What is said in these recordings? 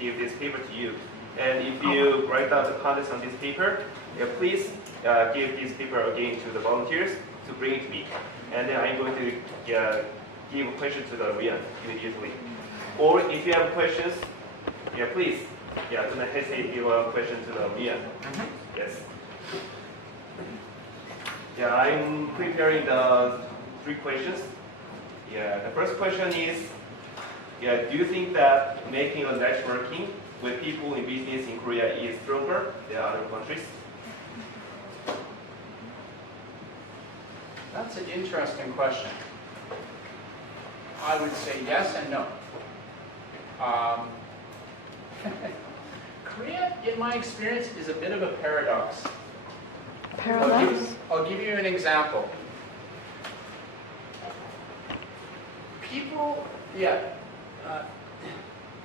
give this paper to you. And if you write down the contents on this paper, please give this paper again to the volunteers to bring it to me. And then I'm going to give a question to the Riann immediately. Or if you have questions, please, do not hesitate to give a question to the Riann. Yes. I'm preparing the 3 questions. The first question is, do you think that making a networking with people in business in Korea is stronger than other countries? That's an interesting question. I would say yes and no. Korea, in my experience, is a bit of a paradox. I'll give you an example. People,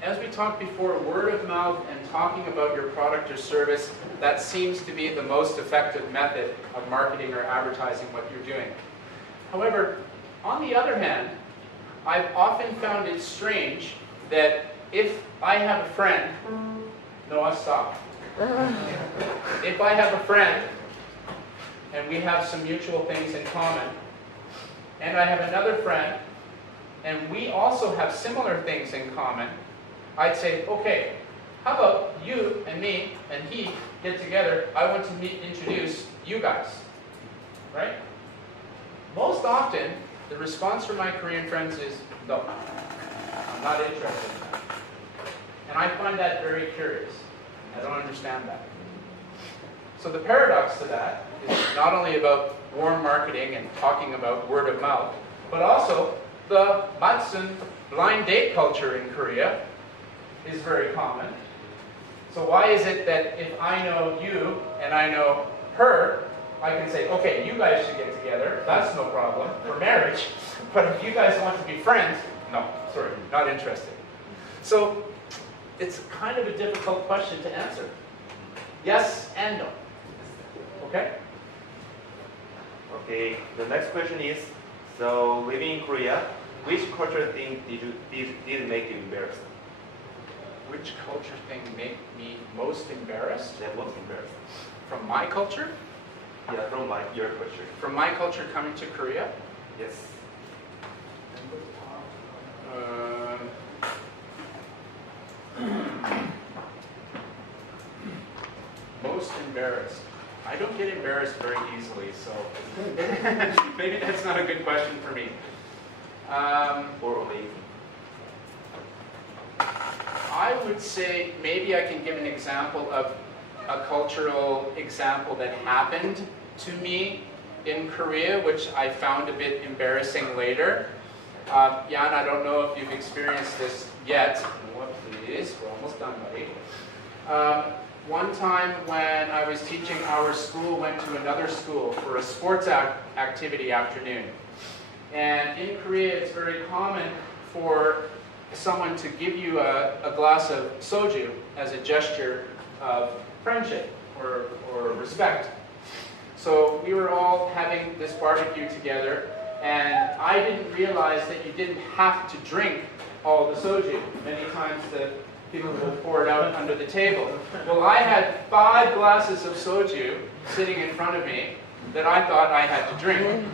as we talked before, word of mouth and talking about your product or service, that seems to be the most effective method of marketing or advertising what you're doing. However, on the other hand, I've often found it strange that if I have a friend, Noah, stop. If I have a friend and we have some mutual things in common, and I have another friend and we also have similar things in common, I'd say, okay, how about you and me and he get together, I want to introduce you guys, right? Most often, the response from my Korean friends is, no, I'm not interested in that. And I find that very curious. I don't understand that. So the paradox to that is not only about warm marketing and talking about word of mouth, but also the matsun blind date culture in Korea is very common. So why is it that if I know you and I know her, I can say, okay, you guys should get together, that's no problem for marriage, but if you guys want to be friends, no, sorry, not interested. So it's kind of a difficult question to answer. Yes and no. Okay? Okay, the next question is, so living in Korea, which cultural thing did make you embarrassed? Which culture thing made me most embarrassed? Yeah, most embarrassed. From my culture? Yeah, from your culture. From my culture coming to Korea? Yes. Most embarrassed. I don't get embarrassed very easily, so maybe that's not a good question for me. Or amazing. I would say maybe I can give an example of a cultural example that happened to me in Korea, which I found a bit embarrassing later. Jan, I don't know if you've experienced this yet. What, please? We're almost done, buddy. One time when I was teaching, our school went to another school for a sports activity afternoon. And in Korea, it's very common for someone to give you a glass of soju as a gesture of friendship or respect. So we were all having this barbecue together, and I didn't realize that you didn't have to drink all the soju. Many times the people will pour it out under the table. Well, I had 5 glasses of soju sitting in front of me that I thought I had to drink.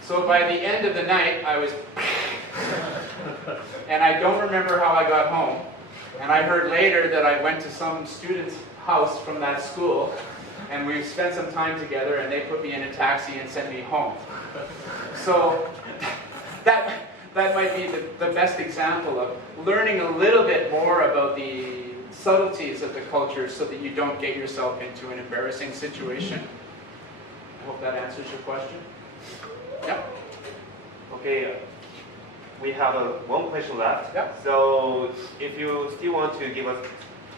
So by the end of the night, I was and I don't remember how I got home. And I heard later that I went to some student's house from that school, and we spent some time together, and they put me in a taxi and sent me home. So that might be the best example of learning a little bit more about the subtleties of the culture so that you don't get yourself into an embarrassing situation. I hope that answers your question. Yep. Okay, we have one question left. Yep. So if you still want to give us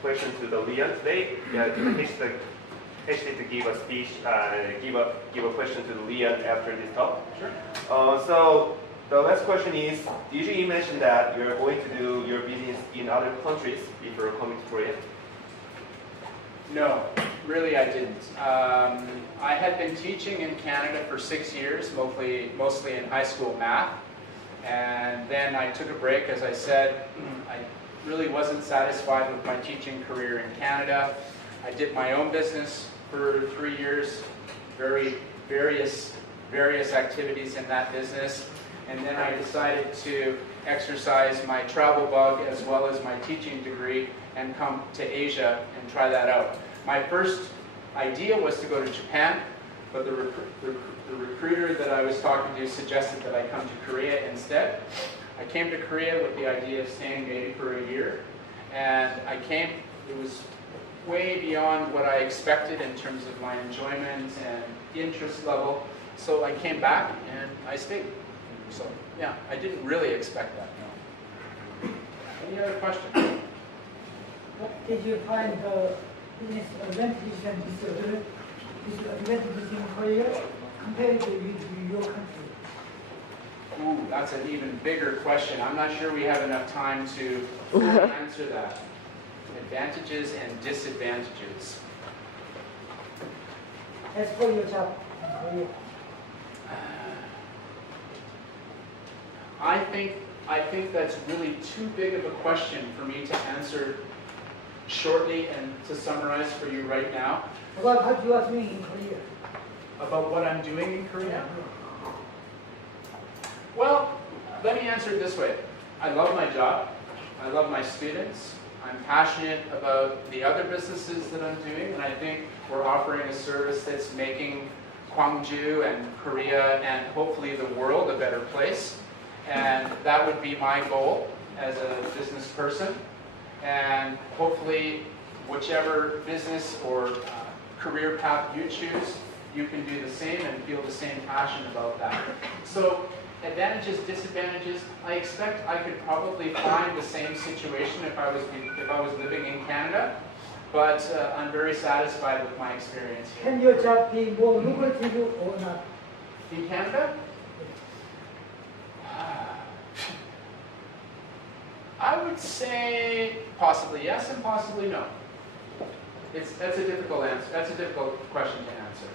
questions to the Riann today, don't hesitate to give a speech, give a question to the Riann after this talk. Sure. So the last question is, did you mention that you're going to do your business in other countries before coming to Korea? No, really I didn't. I had been teaching in Canada for 6 years, mostly in high school math. And then I took a break, as I said. I really wasn't satisfied with my teaching career in Canada. I did my own business for 3 years, various activities in that business, and then I decided to exercise my travel bug as well as my teaching degree and come to Asia and try that out. My first idea was to go to Japan, but the recruiter that I was talking to suggested that I come to Korea instead. I came to Korea with the idea of staying maybe for a year, and it was way beyond what I expected in terms of my enjoyment and interest level, so I came back and I stayed. So yeah, I didn't really expect that, no. Any other questions? What did you find the business advantages and disadvantages in Korea compared with your country? Ooh, that's an even bigger question. I'm not sure we have enough time to answer that. Advantages and disadvantages. As for your job in Korea. I think that's really too big of a question for me to answer shortly and to summarize for you right now. About what you are doing in Korea. About what I'm doing in Korea? Well, let me answer it this way. I love my job. I love my students. I'm passionate about the other businesses that I'm doing, and I think we're offering a service that's making Gwangju and Korea and hopefully the world a better place. And that would be my goal as a business person. And hopefully, whichever business or career path you choose, you can do the same and feel the same passion about that. So, advantages, disadvantages, I expect I could probably find the same situation if I was living in Canada, but I'm very satisfied with my experience here. Can your job be more lucrative or not? In Canada? I would say possibly yes and possibly no. That's a difficult answer. That's a difficult question to answer.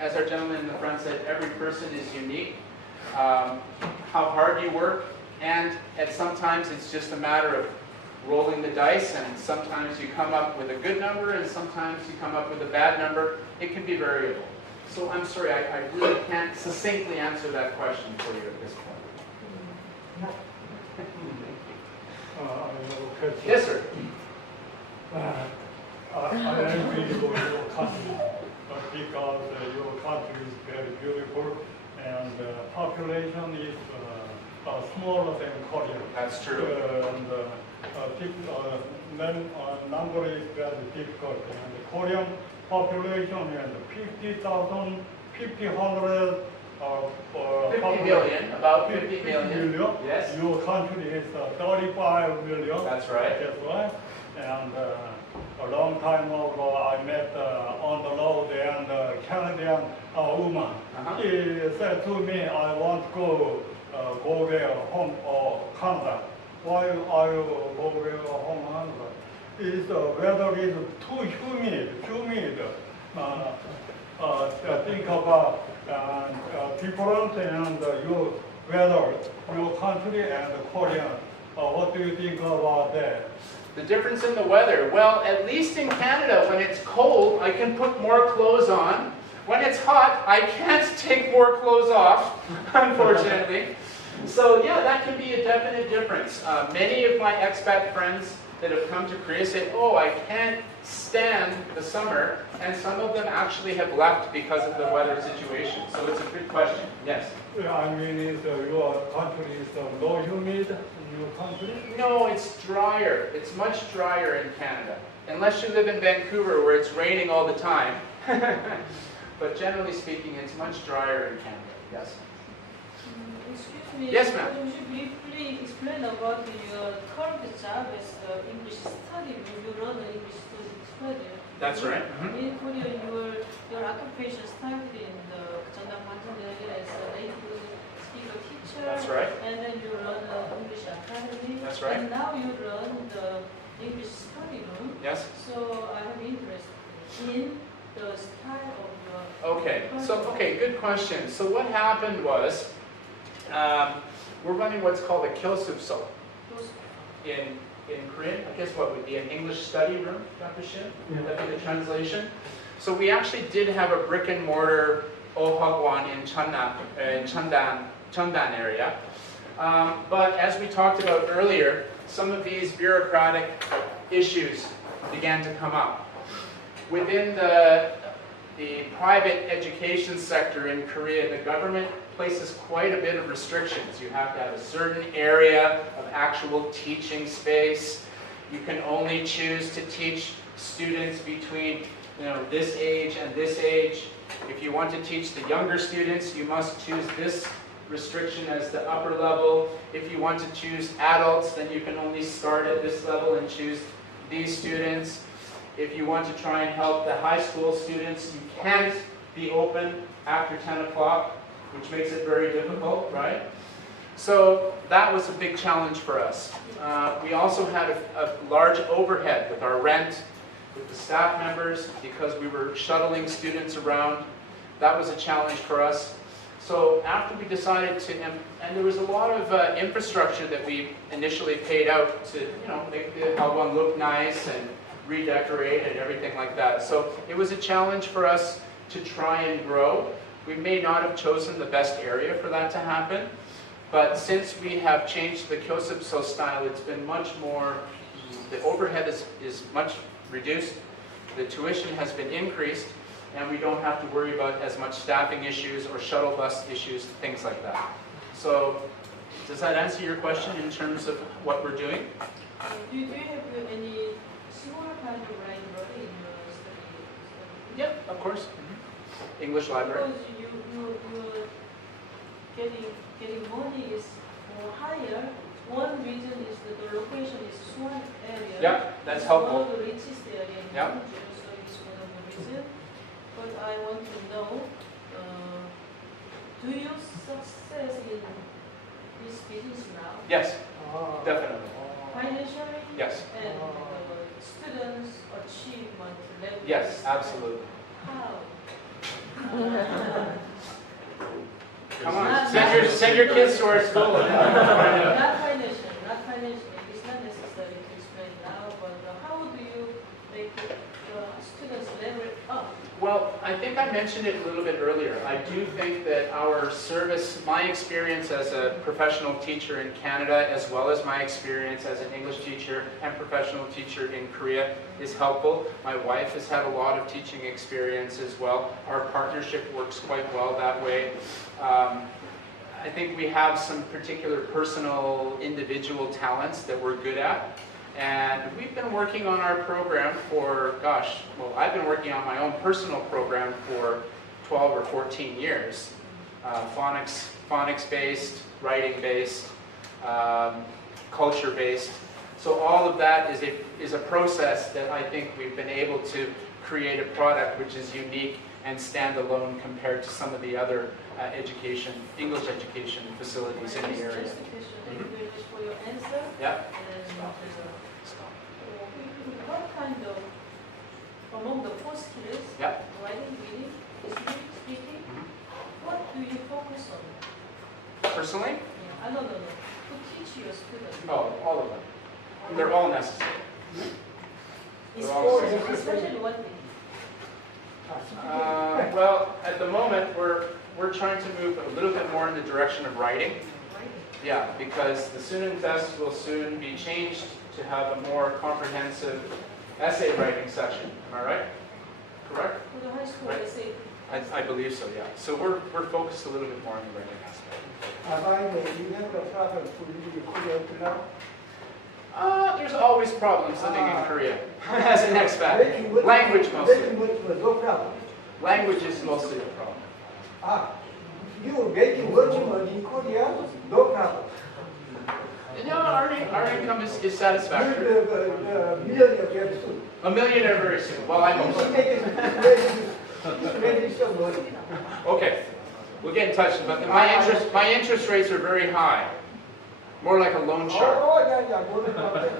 As our gentleman in the front said, every person is unique. How hard you work, and sometimes it's just a matter of rolling the dice, and sometimes you come up with a good number, and sometimes you come up with a bad number. It can be variable. So I'm sorry, I really can't succinctly answer that question for you at this point. Yes, sir. I agree with your country, because your country is very beautiful, and population is smaller than Korea. That's true. And number is very difficult. And the Korean population is 50,000, 50 million, about 50 million. Yes. Your country is 35 million. That's right. That's right. And a long time ago, I met on the road and Canadian woman. She said to me, "I want to go there home or Canada." Why are you go there home Canada? It's weather is too humid. Think about different and your weather, your country and Korea. What do you think about that? The difference in the weather. Well, at least in Canada, when it's cold, I can put more clothes on. When it's hot, I can't take more clothes off, unfortunately. So yeah, that can be a definite difference. Many of my expat friends that have come to Korea say, "Oh, I can't stand the summer," and some of them actually have left because of the weather situation. So it's a good question. Yes? Yeah, I mean, your country is low humid in your country? No, it's drier. It's much drier in Canada. Unless you live in Vancouver where it's raining all the time. But generally speaking, it's much drier in Canada. Yes? Excuse me. Yes, ma'am. Could you briefly explain about your current job as English study? You run an English study. That's right. In Korea, your occupation started in the Jeonnam as a native speaker teacher. That's right. And then you run an English academy. That's right. And now you run the English study room. Yes? So I have interest in the style of your. Okay. Good question. So what happened was, we're running what's called a kilsupso. in Korean. I guess what would be an English study room, Dr. Shin? That'd be the translation. So we actually did have a brick and mortar Ohagwon in Cheondan area. But as we talked about earlier, some of these bureaucratic issues began to come up. Within the private education sector in Korea, the government places quite a bit of restrictions. You have to have a certain area of actual teaching space. You can only choose to teach students between this age and this age. If you want to teach the younger students, you must choose this restriction as the upper level. If you want to choose adults, then you can only start at this level and choose these students. If you want to try and help the high school students, you can't be open after 10 o'clock, which makes it very difficult, right? So that was a big challenge for us. We also had a large overhead with our rent, with the staff members, because we were shuttling students around. That was a challenge for us. So after we decided to, and there was a lot of infrastructure that we initially paid out to, make the Hallwon look nice and redecorate and everything like that. So it was a challenge for us to try and grow. We may not have chosen the best area for that to happen, but since we have changed the Kyosupso style, it's been much more, the overhead is much reduced, the tuition has been increased, and we don't have to worry about as much staffing issues or shuttle bus issues, things like that. So, does that answer your question in terms of what we're doing? Do you have any smaller kind of library in your study? Yep, of course. English library. Because you're getting money is more higher. One reason is that the location is Suwon area. Yep, that's It's helpful. one of the richest area in Yep. Jeju, so it's one of the reasons. But I want to know, do you success in this business now? Yes, definitely. Financially? Yes. And students' achievement level? Yes, absolutely. How? Come on, send your kids to our school. Not financial, not financial. It's not necessary to explain now, but how do you make students level up? Well, I think I mentioned it a little bit earlier. I do think that our service, my experience as a professional teacher in Canada, as well as my experience as an English teacher and professional teacher in Korea, is helpful. My wife has had a lot of teaching experience as well. Our partnership works quite well that way. I think we have some particular personal, individual talents that we're good at. And we've been working on our program for, I've been working on my own personal program for 12 or 14 years. Phonics-based, writing-based, culture-based. So all of that is a process that I think we've been able to create a product which is unique and standalone compared to some of the other English education facilities in the area. Just a question. Thank you very much for your answer. Yeah. What kind of, among the four skills, Yeah. writing, reading, speaking, what do you focus on? Personally? No. To teach your students. Oh, all of them. They're all necessary. They're all necessary. Especially one thing. Well, at the moment, we're trying to move a little bit more in the direction of writing. Yeah, because the Sunan test will soon be changed to have a more comprehensive essay writing section. Am I right? Correct? For the high school, Right. they say. I believe so, yeah. So we're focused a little bit more on the writing aspect. By the way, you have a problem to read Korean now? There's always problems living in Korea as an expat. Language mostly. No problem. Language is mostly the problem. You making much money in Korea? No problem. No, our income is satisfactory. You're millionaire very soon. A millionaire very soon. Well, I hope so. It's making some money. Okay, we'll get in touch. But my interest rates are very high. More like a loan shark. Yeah, no problem.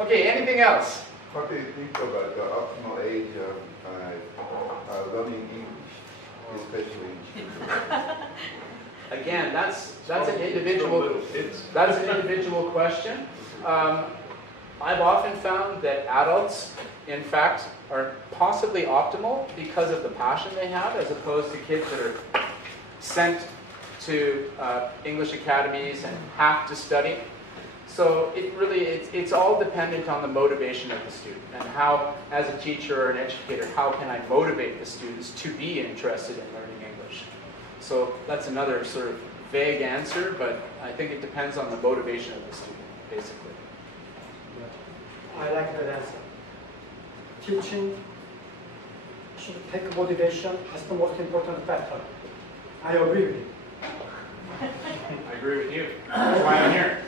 Okay, anything else? What do you think about the optimal age of learning English, especially in children? Again, that's an individual question. I've often found that adults, in fact, are possibly optimal because of the passion they have, as opposed to kids that are sent to English academies and have to study. So it's all dependent on the motivation of the student, and how, as a teacher or an educator, how can I motivate the students to be interested in learning English? So that's another sort of vague answer, but I think it depends on the motivation of the student, basically. I like that answer. Teaching should take motivation as the most important factor. I agree with you. I agree with you. That's why I'm here.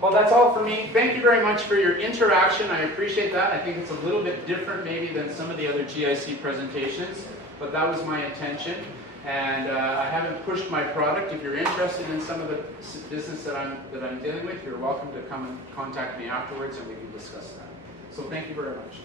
Well, that's all for me. Thank you very much for your interaction. I appreciate that. I think it's a little bit different maybe than some of the other GIC presentations, but that was my intention. And I haven't pushed my product. If you're interested in some of the business that I'm dealing with, you're welcome to come and contact me afterwards and we can discuss that. So thank you very much.